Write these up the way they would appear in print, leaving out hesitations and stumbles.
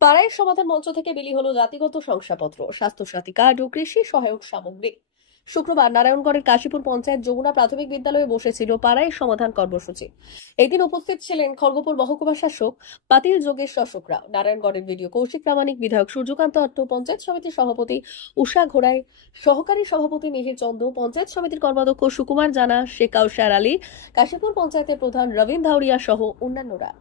পাড়ায় সমাধান মঞ্চ থেকে বিলি হলো জাতিগত শংসাপত্র, স্বাস্থ্যসাথী কার্ড ও কৃষি সহায়ক সামগ্রী। শুক্রবার নারায়ণগড়ের কাশীপুর পঞ্চায়েত যমুনা প্রাথমিক বিদ্যালয়ে বসেছিল পাড়ায় সমাধান কর্মসূচি। এদিন উপস্থিত ছিলেন খড়গপুর মহকুমা শাসক পাতিল যোগেশ্বর শুক্লা, নারায়ণগড়ের ভিডিও কৌশিক প্রামাণিক, বিধায়ক সূর্যকান্ত অট্ট, পঞ্চায়েত সমিতির সভাপতি উষা ঘোড়াই, সহকারী সভাপতি মিহির চন্দ্র, পঞ্চায়েত সমিতির কর্মাধ্যক্ষ সুকুমার জানা, শেখ কাউসার আলী, কাশীপুর পঞ্চায়েতের প্রধান রবীন ধাউরিয়া সহ অন্যান্যরা।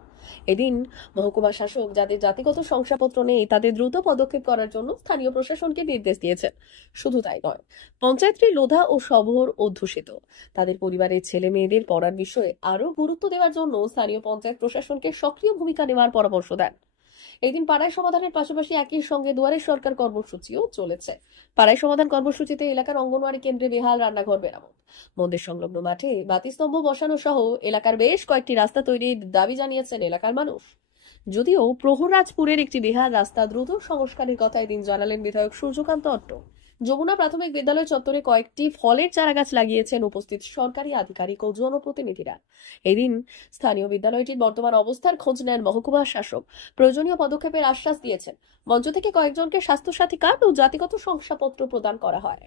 এদিন মহকুমা শাসক যাদের জাতিগত শংসাপত্র নেই তাদের দ্রুত পদক্ষেপ করার জন্য স্থানীয় প্রশাসনকে নির্দেশ দিয়েছেন। শুধু তাই নয়, পঞ্চায়েতটি লোধা ও শহর অধ্যুষিত, তাদের পরিবারের ছেলে মেয়েদের পড়ার বিষয়ে আরো গুরুত্ব দেওয়ার জন্য স্থানীয় পঞ্চায়েত প্রশাসনকে সক্রিয় ভূমিকা নেওয়ার পরামর্শ দেন। এদিন পাড়ায় সমাধানের পাশাপাশি একই সঙ্গে দুয়ারে সরকার কর্মসূচিও চলেছে। পাড়ায় সমাধান কর্মসূচিতে এলাকার অঙ্গনওয়াড়ি কেন্দ্রে বেহাল রান্নাঘর মেরামত, মন্দির সংলগ্ন মাঠে বাতিস্তম্ভ বসানো সহ এলাকার বেশ কয়েকটি রাস্তা তৈরির দাবি জানিয়েছেন এলাকার মানুষ। যদিও প্রহরাজপুরের একটি বেহাল রাস্তা দ্রুত সংস্কারের কথা এদিন জানালেন বিধায়ক সূর্যকান্ত অট্ট। যমুনা প্রাথমিক বিদ্যালয় চত্বরে কয়েকটি ফলের চারাগাছ লাগিয়েছেন উপস্থিত সরকারি আধিকারিক ও জনপ্রতিনিধিরা। এদিন স্থানীয় বিদ্যালয়টির বর্তমান অবস্থার খোঁজ নেন মহকুমা শাসক, প্রয়োজনীয় পদক্ষেপের আশ্বাস দিয়েছেন। মঞ্চ থেকে কয়েকজনকে স্বাস্থ্যসাথী কার্ড ও জাতিগত শংসাপত্র প্রদান করা হয়।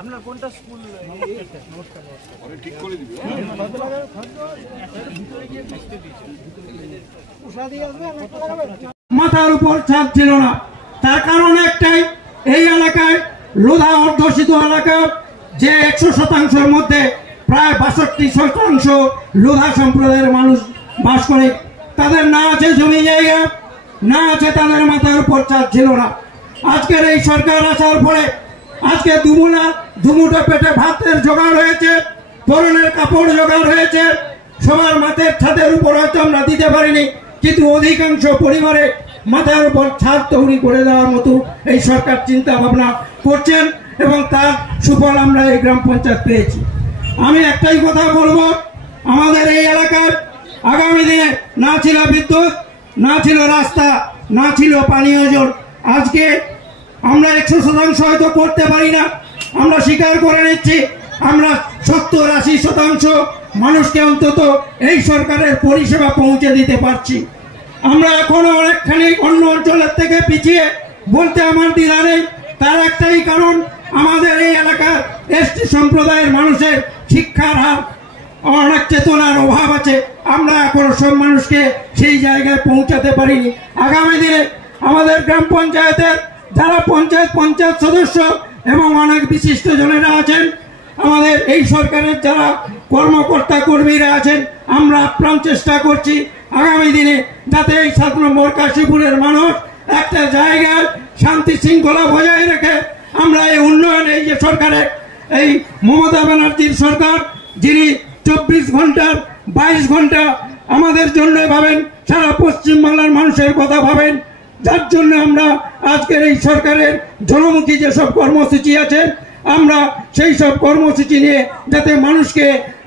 আপনার কোনটা স্কুল? ঠিক করে দিবে। মাথার উপর ছাদ ছিল না, তার কারণ একটাই, এই এলাকায় লোধা অধ্যুষিত এলাকা, যে 100% মধ্যে প্রায় 62% লোধা সম্প্রদায়ের মানুষ বাস করে। তাদের না আছে জমি জায়গা, না আছে তাদের মাথার উপর ছাদ ছিল না। আজকের এই সরকার আসার পরে আজকে দুমুঠো পেটে ভাতের জোগাড় হয়েছে, পরনের কাপড় জোগাড় হয়েছে, সবার মাথার ছাদের উপর হয়তো আমরা দিতে পারিনি, কিন্তু অধিকাংশ পরিবারে মাথার উপর ছাদ তৈরি করে দেওয়ার মতো এই সরকার চিন্তা ভাবনা করছেন এবং তার সুফল আমরা এই গ্রাম পঞ্চায়েত পেয়েছি। আমি একটাই কথা বলবো, আমাদের এই এলাকার আগামী দিনে না ছিল বিদ্যুৎ, না ছিল রাস্তা, না ছিল পানীয় জল। আজকে আমরা 100% হয়তো করতে পারি না, আমরা স্বীকার করে নিচ্ছি, আমরা 70-80% মানুষকে অন্তত এই সরকারের পরিষেবা পৌঁছে দিতে পারছি। আমরা এখনো অনেকখানি অন্য অঞ্চলের থেকে পিছিয়ে, বলতে আমার দ্বিধা নেই। তার একটাই কারণ, আমাদের এই এলাকার এসটি সম্প্রদায়ের মানুষের শিক্ষার হার অনেক চেতনার অভাব আছে, আমরা এখনো সব মানুষকে সেই জায়গায় পৌঁছাতে পারিনি। আগামী দিনে আমাদের গ্রাম পঞ্চায়েতের যারা পঞ্চায়েত সদস্য এবং অনেক বিশিষ্ট জনেরা আছেন, আমাদের এই সরকারের যারা কর্মকর্তা কর্মীরা আছেন, আমরা আপ্রাণ চেষ্টা করছি আগামী দিনে যাতে এই 7 নম্বর কাশীপুরের মানুষ একটা জায়গায় শান্তি শৃঙ্খলা বজায় রেখে আমরা এই উন্নয়ন, এই যে সরকারের এই মমতা ব্যানার্জির সরকার, যিনি 24 ঘন্টার 22 ঘন্টা আমাদের জন্য ভাবেন, সারা পশ্চিমবাংলার মানুষের কথা ভাবেন, যার জন্য আমরা আজকের এই সরকারের জনমুখী যেসব কর্মসূচি আছে, আমরা সেই সব কর্মসূচি নিয়ে যাতে মানুষকে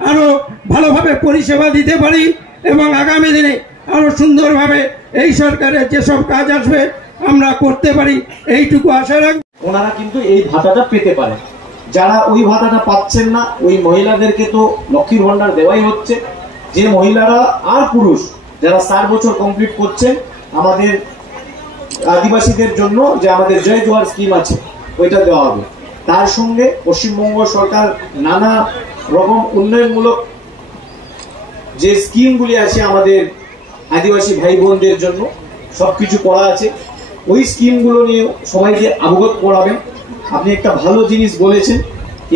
আরো ভালোভাবে পরিষেবা দিতে পারি এবং আগামী দিনে আরো সুন্দরভাবে এই সরকারের যেসব কাজ আসবে আমরা করতে পারি, এইটুকু আশা রাখি। ওনারা কিন্তু এই ভাতাটা পেতে পারে। যারা ওই ভাতাটা পাচ্ছেন না, ওই মহিলাদেরকে তো লক্ষ্মীর ভান্ডার দেওয়াই হচ্ছে। যে মহিলারা আর পুরুষ যারা 60 বছর কমপ্লিট করছেন, আমাদের আদিবাসীদের জন্য যে আমাদের জয় জোয়ার স্কিম আছে, ওইটা দেওয়া হবে। তার সঙ্গে পশ্চিমবঙ্গ সরকার নানা রকম উন্নয়নমূলক যে স্কিমগুলি আছে আমাদের আদিবাসী ভাই বোনদের জন্য, সবকিছু করা আছে। ওই স্কিমগুলো নিয়ে সবাইকে অবগত করাবেন। আপনি একটা ভালো জিনিস বলেছেন,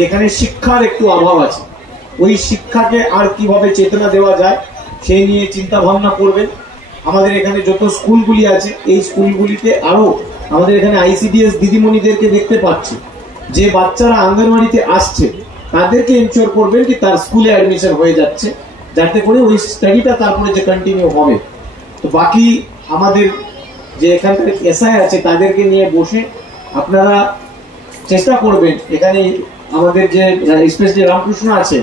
এখানে শিক্ষার একটু অভাব আছে, ওই শিক্ষাকে আর কিভাবে চেতনা দেওয়া যায় সেই নিয়ে চিন্তা ভাবনা করবেন। আমাদের এখানে যত স্কুলগুলি আছে, এই স্কুলগুলিতে আরো আমাদের এখানে ICDS দিদিমণিদেরকে দেখতে পাচ্ছি, যে বাচ্চারা আঙ্গনওয়াড়িতে আসছে তাদেরকে এনশিওর করবেন কি তার স্কুলে অ্যাডমিশন হয়ে যাচ্ছে, যাতে করে ওই স্টাডিটা তারপরে যে কন্টিনিউ হবে। তো বাকি আমাদের যে এখানকার SI আছে তাদেরকে নিয়ে বসে আপনারা চেষ্টা করবেন। এখানে আমাদের যে স্পেশালি রামকৃষ্ণ আছে,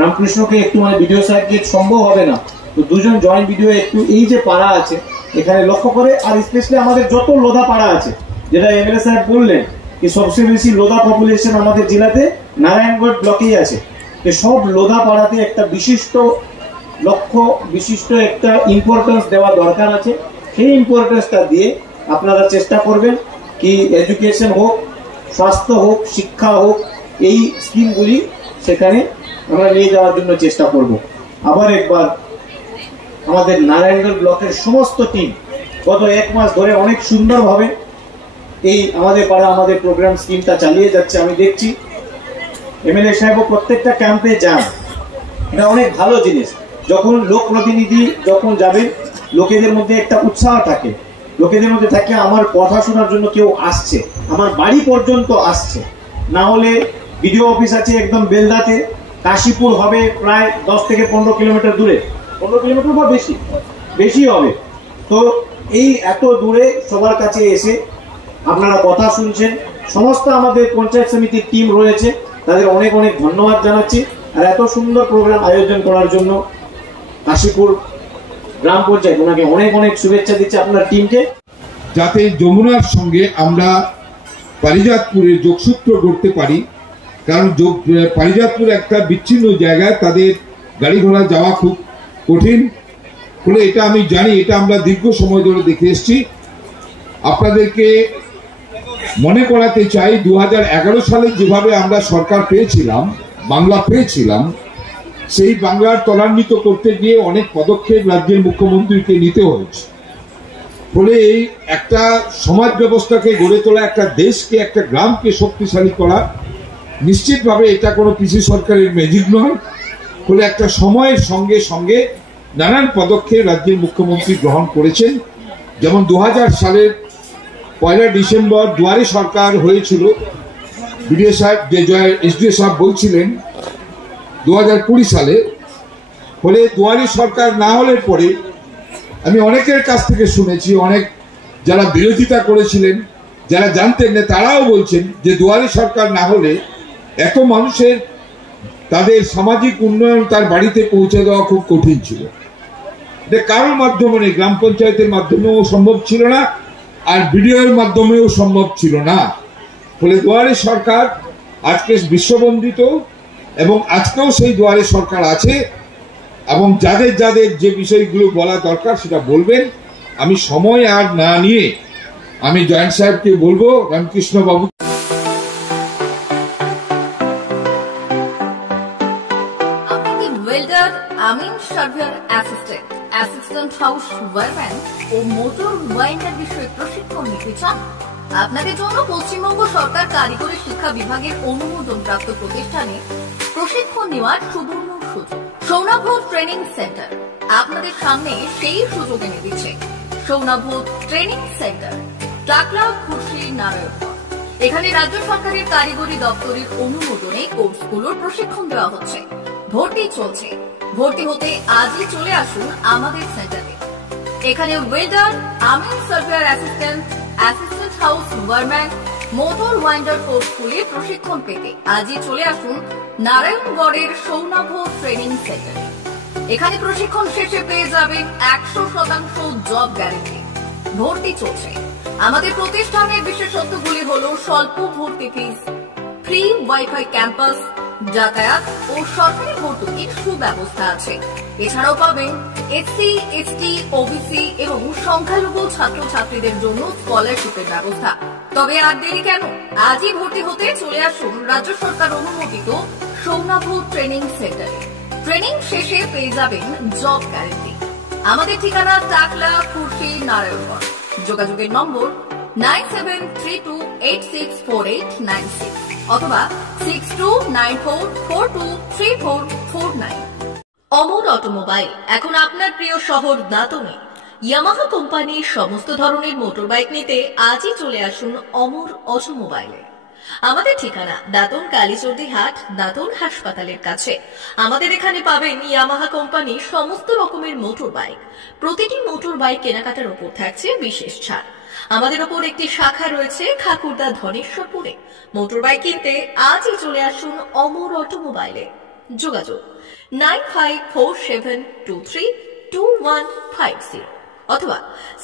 রামকৃষ্ণকে একটু মানে ভিডিও সাহেবকে সম্ভব হবে না, তো দুজন জয়েন্ট ভিডিও একটু এই যে পাড়া আছে এখানে লক্ষ্য করে। আর স্পেশালি আমাদের যত লোধা পাড়া আছে, যেটা এমএলএ সাহেব বললেন কি সবচেয়ে বেশি লোধা পপুলেশন আমাদের জেলাতে নারায়ণগড় ব্লকেই আছে, সব লোধা পাড়াতে একটা বিশিষ্ট লক্ষ্য, বিশিষ্ট একটা ইম্পর্টেন্স দেওয়া দরকার আছে। সেই ইম্পর্টেন্সটা দিয়ে আপনারা চেষ্টা করবেন কি এডুকেশন হোক, স্বাস্থ্য হোক, শিক্ষা হোক, এই স্কিমগুলি সেখানে আমরা নিয়ে যাওয়ার জন্য চেষ্টা করব। আবার একবার আমাদের নারায়ণগড় ব্লকের সমস্ত টিম গত 1 মাস ধরে অনেক সুন্দরভাবে এই আমাদের পাড়া আমাদের প্রোগ্রাম স্কিমটা চালিয়ে যাচ্ছে। আমি দেখছি এমএলএ সাহেবও প্রত্যেকটা ক্যাম্পে যান, এটা অনেক ভালো জিনিস। যখন লোক প্রতিনিধি যখন যাবে, লোকেদের মধ্যে একটা উৎসাহ থাকে, লোকেদের মধ্যে থাকে আমার কথা শোনার জন্য কেউ আসছে, আমার বাড়ি পর্যন্ত আসছে। না হলে বিডিও অফিস আছে একদম বেলদাতে, কাশীপুর হবে প্রায় 10 থেকে 15 কিলোমিটার দূরে, 15 কিলোমিটার বা বেশি হবে। তো এই এত দূরে সবার কাছে এসে আপনারা কথা শুনছেন। সমস্ত আমাদের পঞ্চায়েত সমিতির টিম রয়েছে, তাদের অনেক অনেক ধন্যবাদ জানাচ্ছি। আর এত সুন্দর প্রোগ্রাম আয়োজন করার জন্য কাশীপুর গ্রাম পঞ্চায়েত ওনাকে অনেক অনেক শুভেচ্ছা দিচ্ছে আপনার টিমকে। যাতে যমুনার সঙ্গে আমরা পারিজাতপুরের যোগসূত্র করতে পারি, কারণ পারিজাতপুর একটা বিচ্ছিন্ন জায়গায়, তাদের গাড়ি ঘোড়া যাওয়া খুব কঠিন বলে এটা আমি জানি, এটা আমরা দীর্ঘ সময় ধরে দেখে এসেছি। আপনাদেরকে মনে করাতে চাই 2011 সালে যেভাবে আমরা সরকার পেয়েছিলাম, বাংলা পেয়েছিলাম, সেই বাংলার ত্বরান্বিত করতে গিয়ে অনেক পদক্ষেপ রাজ্যের মুখ্যমন্ত্রীকে নিতে হয়েছে। ফলে এই একটা সমাজ ব্যবস্থাকে গড়ে তোলা, একটা দেশকে, একটা গ্রামকে শক্তিশালী করা, নিশ্চিতভাবে এটা কোনো পিসি সরকারের ম্যাজিক নয়। ফলে একটা সময়ের সঙ্গে সঙ্গে নানান পদক্ষেপ রাজ্যের মুখ্যমন্ত্রী গ্রহণ করেছেন। যেমন 2000 সালের 1 ডিসেম্বর দুয়ারে সরকার হয়েছিল। বিডিও সাহেব এসডিও সাহেব বলছিলেন 2020 সালে। ফলে দুয়ারে সরকার না হলে পরে আমি অনেকের কাছ থেকে শুনেছি, অনেক যারা বিরোধিতা করেছিলেন, যারা জানতেন না, তারাও বলছেন যে দুয়ারে সরকার না হলে এত মানুষের তাদের সামাজিক উন্নয়ন তার বাড়িতে পৌঁছে দেওয়া খুব কঠিন ছিল। এটা কারোর মাধ্যমে নেই, গ্রাম পঞ্চায়েতের মাধ্যমেও সম্ভব ছিল না, আর বিডিও এর মাধ্যমেও সম্ভব ছিল না। ফলে দুয়ারে সরকার আজকে বিশ্ববন্দিত, এবং আজকেও সেই দুয়ারে সরকার আছে। এবং যাদের যাদের যে বিষয়গুলো বলা দরকার সেটা বলবেন। আমি সময় আর না নিয়ে আমি জয়েন্ট সাহেবকে বলবো, রামকৃষ্ণ বাবু। ওয়েল্ডার, আমিন surveyor assistant, assistant house wireman ও মোটর ওয়াইন্ডার বিষয়ে প্রশিক্ষণ নিতে চান? আপনাদের জন্য পশ্চিমবঙ্গ সরকার কারিগরি শিক্ষা বিভাগের অনুমোদনপ্রাপ্ত প্রতিষ্ঠানে প্রশিক্ষণ নেওয়ার সুবর্ণ সুযোগ। সৌনাভ ট্রেনিং সেন্টার আপনাদের সামনে সেই সুযোগ এনে দিচ্ছে। সৌনাভ ট্রেনিং সেন্টার, টাকলা, খুশি, নারায়ণগড়। এখানে রাজ্য সরকারের কারিগরি দপ্তরের অনুমোদনে কোর্সগুলোর প্রশিক্ষণ দেওয়া হচ্ছে। ভর্তি চলছে। ভর্তি হতে আজই চলে আসুন আমাদের সেন্টারে। এখানে ওয়েল্ডার, আমিন surveyor assistant, assistant house wireman, motor winder কোর্সগুলির প্রশিক্ষণ পেতে আজই চলে আসুন নারায়ণগড়ের সৌনাভ ট্রেনিং সেন্টারে। এখানে প্রশিক্ষণ শেষে পেয়ে যাবেন 100% জব গ্যারেন্টি। ভর্তি চলছে। আমাদের প্রতিষ্ঠানের বিশেষত্বগুলি হলো স্বল্প ভর্তি ফিস, ফ্রি ওয়াইফাই ক্যাম্পাস, যাতায়াত ও সরকারি ভর্তুকির সুব্যবস্থা আছে। এছাড়াও পাবেন এসসি, এসটি, ওবিসি এবং সংখ্যালঘু ছাত্রছাত্রীদের জন্য স্কলারশিপের ব্যবস্থা। তবে আর দেরি কেন, আজই ভর্তি হতে চলে আসুন রাজ্য সরকার অনুমোদিত সৌনাভ ট্রেনিং সেন্টারে। ট্রেনিং শেষে পেয়ে যাবেন জব গ্যারেন্টি। আমাদের ঠিকানা টাকলা, খুশি, নারায়ণগড়। যোগাযোগের নম্বর 9732864896 অথবা 6294423449। অমর অটোমোবাইল এখন আপনার প্রিয় শহর দাঁতনে। ইয়ামাহা কোম্পানির সমস্ত ধরনের মোটর বাইক নিতে আজই চলে আসুন অমর অটোমোবাইলে। আমাদের ঠিকানা দাঁতন কালীচর্দি হাট, দাঁতন হাসপাতালের কাছে। আমাদের এখানে পাবেন ইয়ামাহা কোম্পানির সমস্ত রকমের মোটর বাইক। প্রতিটি মোটর বাইক কেনাকাটার উপর থাকছে বিশেষ ছাড়। আমাদের ওপর একটি শাখা রয়েছে খাকুরদা ধনেশ্বরপুরে। মোটর বাইক কিনতে আজই চলে আসুন অমর অটোমোবাইলে। যোগাযোগ 9547232150 অথবা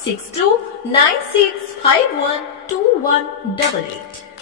6296512188।